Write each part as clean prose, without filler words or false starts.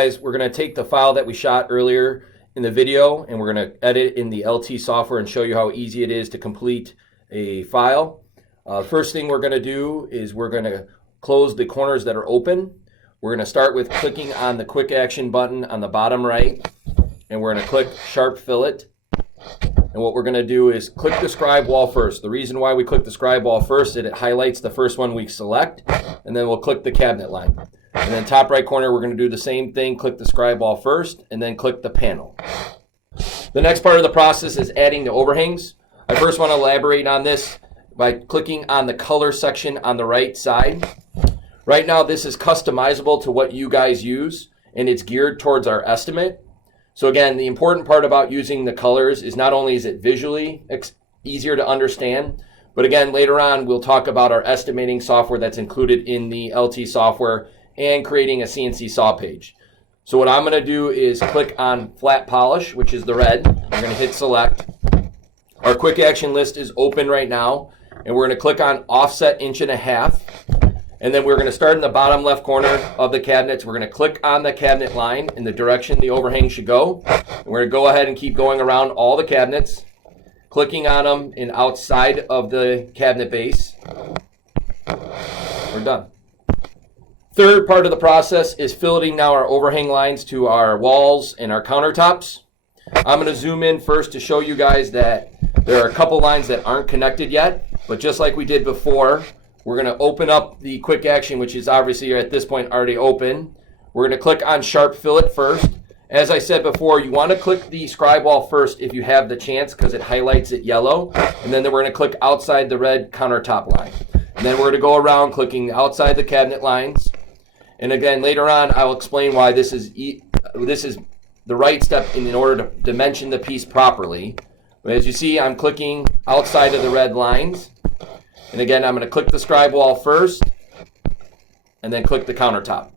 guys, we're going to take the file that we shot earlier in the video and we're going to edit in the LT software and show you how easy it is to complete a file. First thing we're going to do is we're going to close the corners that are open. We're going to start with clicking on the quick action button on the bottom right, and we're going to click Sharp Fillet. And what we're going to do is click the scribe wall first. The reason why we click the scribe wall first is it highlights the first one we select, and then we'll click the cabinet line. And then top right corner, we're going to do the same thing, click the scribe wall first, and then click the panel. The next part of the process is adding the overhangs. I first want to elaborate on this by clicking on the color section on the right side. Right now, this is customizable to what you guys use, and it's geared towards our estimate. So again, the important part about using the colors is not only is it visually easier to understand, but again, later on, we'll talk about our estimating software that's included in the LT software and creating a CNC saw page. So what I'm going to do is click on flat polish, which is the red. We're going to hit select. Our quick action list is open right now, and we're going to click on offset 1.5 inches. And then we're going to start in the bottom left corner of the cabinets. We're going to click on the cabinet line in the direction the overhang should go. And we're going to go ahead and keep going around all the cabinets, clicking on them in outside of the cabinet base. We're done. Third part of the process is filleting now our overhang lines to our walls and our countertops. I'm going to zoom in first to show you guys that there are a couple lines that aren't connected yet, but just like we did before, we're going to open up the quick action, which is obviously at this point already open. We're going to click on Sharp Fillet first. As I said before, you want to click the scribe wall first if you have the chance because it highlights it yellow. And then we're going to click outside the red countertop line. And then we're going to go around clicking outside the cabinet lines. And again, later on, I'll explain why this is the right step in order to dimension the piece properly. But as you see, I'm clicking outside of the red lines. And again, I'm going to click the scribe wall first, and then click the countertop.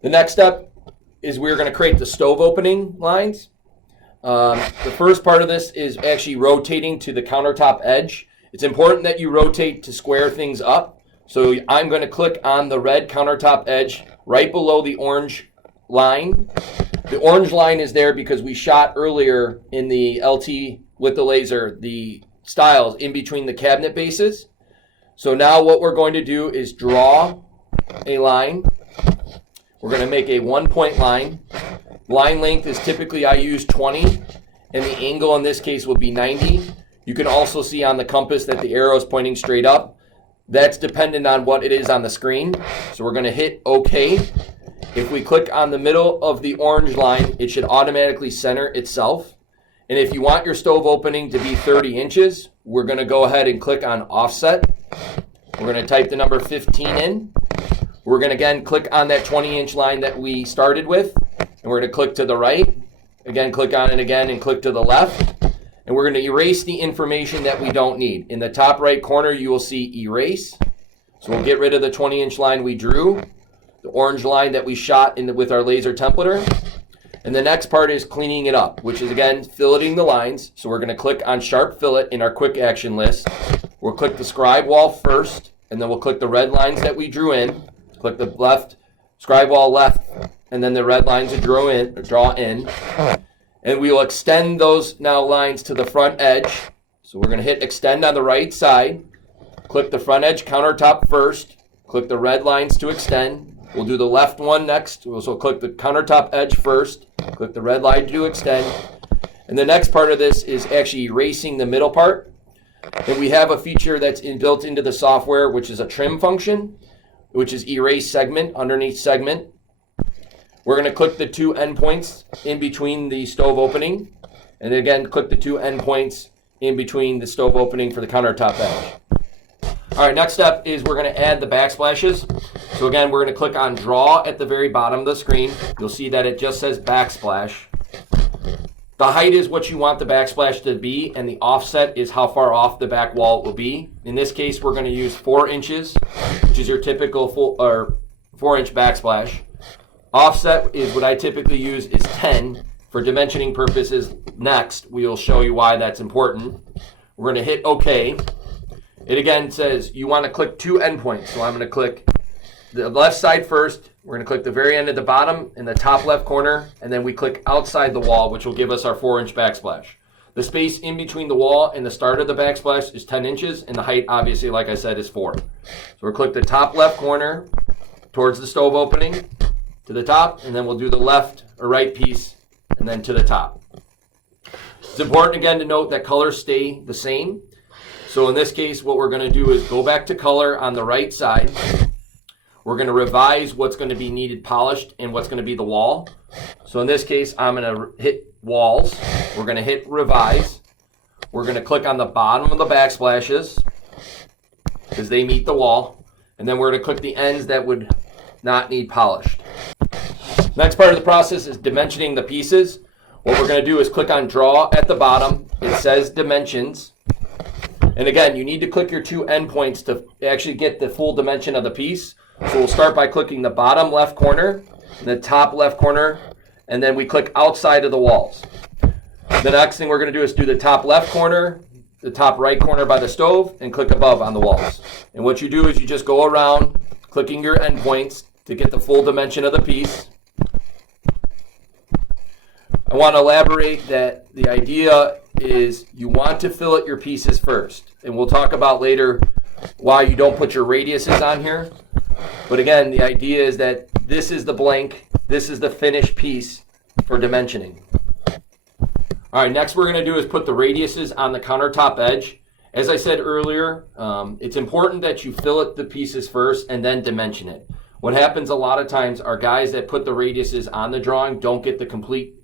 The next step is we're going to create the stove opening lines. The first part of this is actually rotating to the countertop edge. It's important that you rotate to square things up. So I'm going to click on the red countertop edge right below the orange line. The orange line is there because we shot earlier in the LT with the laser the styles in between the cabinet bases. So now what we're going to do is draw a line. We're going to make a 1-point line. Line length is typically I use 20, and the angle in this case will be 90. You can also see on the compass that the arrow is pointing straight up. That's dependent on what it is on the screen. So we're going to hit OK. If we click on the middle of the orange line, it should automatically center itself. And if you want your stove opening to be 30 inches, we're going to go ahead and click on offset. We're going to type the number 15 in. We're going to again click on that 20-inch line that we started with, and we're going to click to the right. Again, click on it again and click to the left. And we're going to erase the information that we don't need. In the top right corner, you will see erase. So we'll get rid of the 20-inch line we drew, the orange line that we shot with our laser templator. And the next part is cleaning it up, which is again filleting the lines. So we're going to click on Sharp Fillet in our quick action list. We'll click the scribe wall first, and then we'll click the red lines that we drew in. Click the left scribe wall left, and then the red lines to draw in. And we will extend those now lines to the front edge. So we're going to hit extend on the right side. Click the front edge countertop first. Click the red lines to extend. We'll do the left one next. So click the countertop edge first. Click the red line to extend. And the next part of this is actually erasing the middle part. And we have a feature that's built into the software, which is a trim function, which is erase segment underneath segment. We're going to click the two endpoints in between the stove opening. And then again, click the two endpoints in between the stove opening for the countertop edge. All right, next step is we're going to add the backsplashes. So again, we're going to click on Draw at the very bottom of the screen. You'll see that it just says Backsplash. The height is what you want the backsplash to be, and the offset is how far off the back wall it will be. In this case, we're going to use 4 inches, which is your typical 4-inch backsplash. Offset is what I typically use is 10. For dimensioning purposes, next, we will show you why that's important. We're going to hit OK. It again says you want to click two endpoints. So I'm going to click the left side first. We're going to click the very end at the bottom in the top left corner, and then we click outside the wall, which will give us our 4-inch backsplash. The space in between the wall and the start of the backsplash is 10 inches, and the height, obviously, like I said, is 4. So we'll click the top left corner towards the stove opening to the top, and then we'll do the left or right piece, and then to the top. It's important, again, to note that colors stay the same. So in this case, what we're going to do is go back to color on the right side. We're going to revise what's going to be needed polished and what's going to be the wall. So in this case, I'm going to hit walls. We're going to hit revise. We're going to click on the bottom of the backsplashes because they meet the wall. And then we're going to click the ends that would not need polished. Next part of the process is dimensioning the pieces. What we're going to do is click on draw at the bottom. It says dimensions. And again, you need to click your 2 endpoints to actually get the full dimension of the piece. So we'll start by clicking the bottom left corner, the top left corner, and then we click outside of the walls. The next thing we're going to do is do the top left corner, the top right corner by the stove, and click above on the walls. And what you do is you just go around clicking your endpoints to get the full dimension of the piece. I want to elaborate that the idea is you want to fillet your pieces first. And we'll talk about later why you don't put your radiuses on here. But again, the idea is that this is the blank, this is the finished piece for dimensioning. All right, next we're going to do is put the radiuses on the countertop edge. As I said earlier, it's important that you fillet the pieces first and then dimension it. What happens a lot of times are guys that put the radiuses on the drawing don't get the complete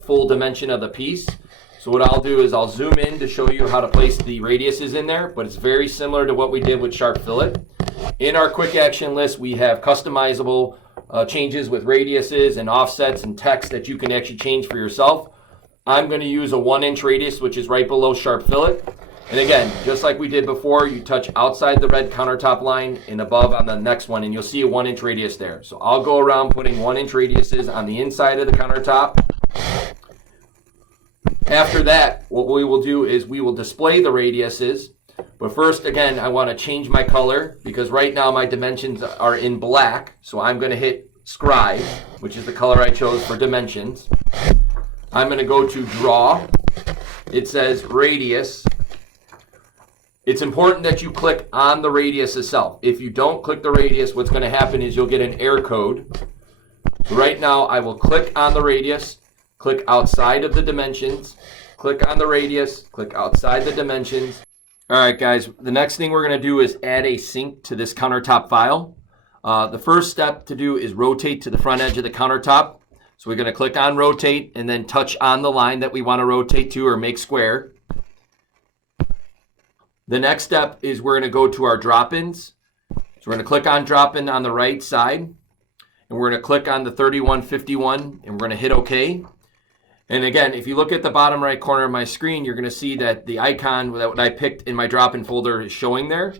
full dimension of the piece. So what I'll do is I'll zoom in to show you how to place the radiuses in there, but it's very similar to what we did with sharp fillet. In our quick action list, we have customizable changes with radiuses and offsets and text that you can actually change for yourself. I'm going to use a 1-inch radius, which is right below sharp fillet. And again, just like we did before, you touch outside the red countertop line and above on the next one, and you'll see a 1-inch radius there. So I'll go around putting 1-inch radiuses on the inside of the countertop. After that, what we will do is we will display the radiuses. But first, again, I want to change my color because right now my dimensions are in black. So I'm going to hit scribe, which is the color I chose for dimensions. I'm going to go to draw. It says radius. It's important that you click on the radius itself. If you don't click the radius, what's going to happen is you'll get an error code. So right now, I will click on the radius, click outside of the dimensions, click on the radius, click outside the dimensions. All right, guys, the next thing we're going to do is add a sync to this countertop file. The first step to do is rotate to the front edge of the countertop. So we're going to click on rotate and then touch on the line that we want to rotate to or make square. The next step is we're going to go to our drop-ins. So we're going to click on drop-in on the right side. And we're going to click on the 3151 and we're going to hit OK. And again, if you look at the bottom right corner of my screen, you're going to see that the icon that I picked in my drop-in folder is showing there.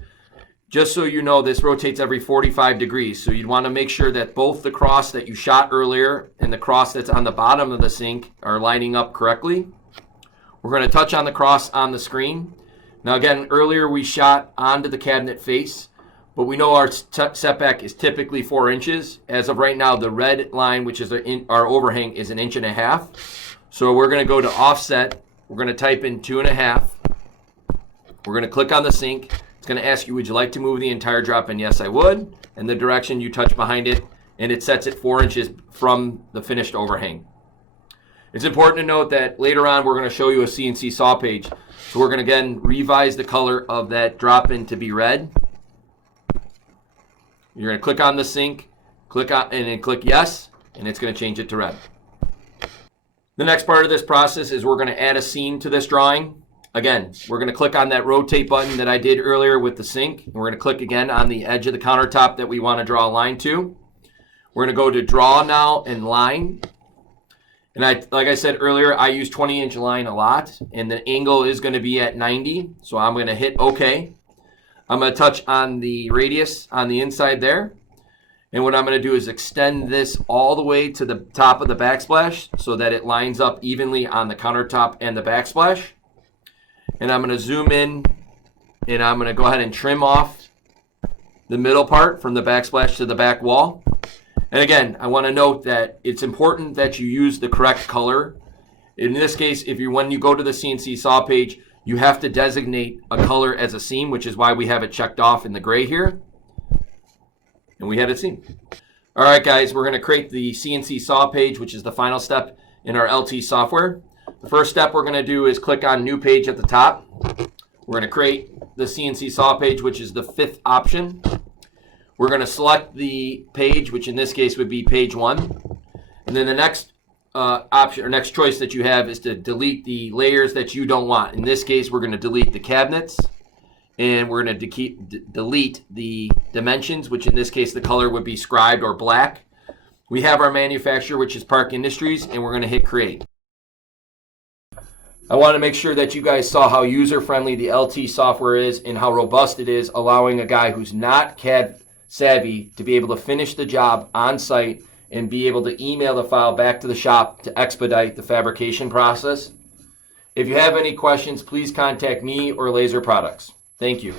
Just so you know, this rotates every 45 degrees. So you'd want to make sure that both the cross that you shot earlier and the cross that's on the bottom of the sink are lining up correctly. We're going to touch on the cross on the screen. Now again, earlier we shot onto the cabinet face, but we know our setback is typically 4 inches. As of right now, the red line, which is our overhang, is 1.5 inches. So we're going to go to offset. We're going to type in 2.5. We're going to click on the sink. It's going to ask you, would you like to move the entire drop-in? Yes, I would. And the direction you touch behind it, and it sets it 4 inches from the finished overhang. It's important to note that later on we're going to show you a CNC saw page. So we're going to again revise the color of that drop-in to be red. You're going to click on the sink, click on, and then click yes, and it's going to change it to red. The next part of this process is we're going to add a scene to this drawing. Again, we're going to click on that rotate button that I did earlier with the sink. And we're going to click again on the edge of the countertop that we want to draw a line to. We're going to go to draw now and line. And like I said earlier, I use 20-inch line a lot. And the angle is going to be at 90. So I'm going to hit OK. I'm going to touch on the radius on the inside there. And what I'm going to do is extend this all the way to the top of the backsplash so that it lines up evenly on the countertop and the backsplash. And I'm going to zoom in and I'm going to go ahead and trim off the middle part from the backsplash to the back wall. And again, I want to note that it's important that you use the correct color. In this case, when you go to the CNC saw page, you have to designate a color as a seam, which is why we have it checked off in the gray here. And we had it seam. All right, guys, we're going to create the CNC saw page, which is the final step in our LT software. The first step we're going to do is click on New Page at the top. We're going to create the CNC saw page, which is the 5th option. We're going to select the page, which in this case would be page 1. And then the next option or next choice that you have is to delete the layers that you don't want. In this case, we're going to delete the cabinets, and we're going to delete the dimensions, which in this case the color would be scribed or black. We have our manufacturer, which is Park Industries, and we're going to hit create. I want to make sure that you guys saw how user-friendly the LT software is and how robust it is, allowing a guy who's not CAD savvy to be able to finish the job on site and be able to email the file back to the shop to expedite the fabrication process. If you have any questions, please contact me or Laser Products. Thank you.